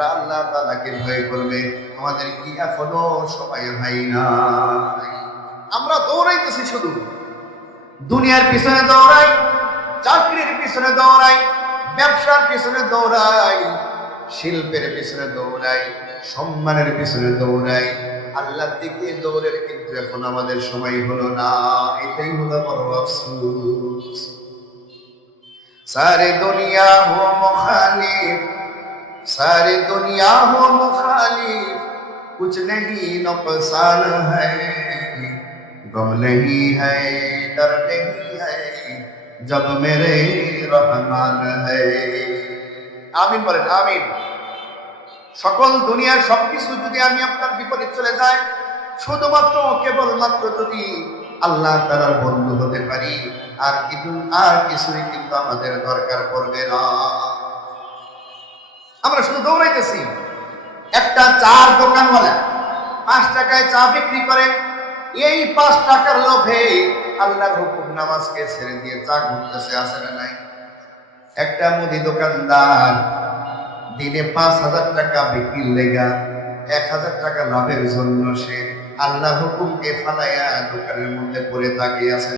আমরা আল্লাহ তাআলাকে ভয় করবে, আমাদের কি এখনো সময় হয় না? আমরা দৌড়াইতেছি, শুধু দুনিয়ার পিছনে দৌড়াই, চাকরির পিছনে দৌড়াই, ব্যবসার পিছনে দৌড়াই, শিল্পের পিছনে দৌড়াই, সম্মানের পিছনে দৌড়াই, আল্লাহর দিকে দৌড়ের কিন্তু এখন আমাদের সময় হলো না। এটাই হলো বড় আফসোস। সারে দুনিয়া হো মুখালিফ, सारी दुनिया हो मुखालिफ, कुछ नहीं नुकसान है, गम नहीं है, डर नहीं है, जब मेरे रहमान है। আমিন বলেন, আমিন। সকল দুনিয়ার সবকিছু যদি আমি আপনার বিপরীত চলে যাই, শুধুমাত্র কেবলমাত্র যদি আল্লাহ তাআলার বন্ধু হতে পারি, আর কিছুই কিন্তু আমাদের দরকার পড়বে না। আমরা শুধু দৌড়াইতেছি। একটা চার দোকানওয়ালা 5 টাকায় চা বিক্রি করে, এই 5 টাকার লোভে আল্লাহর হুকুম নামাজকে ছেড়ে দিয়ে চা ঘুরতেছে, আছে না নাই? একটা মুদি দোকানদার দিনে 5,000 টাকা বিক্রির লেগা 1,000 টাকা লাভের জন্য সে আল্লাহর হুকুমকে ফালাইয়া দোকানের মধ্যে পড়ে থাকে, আছে।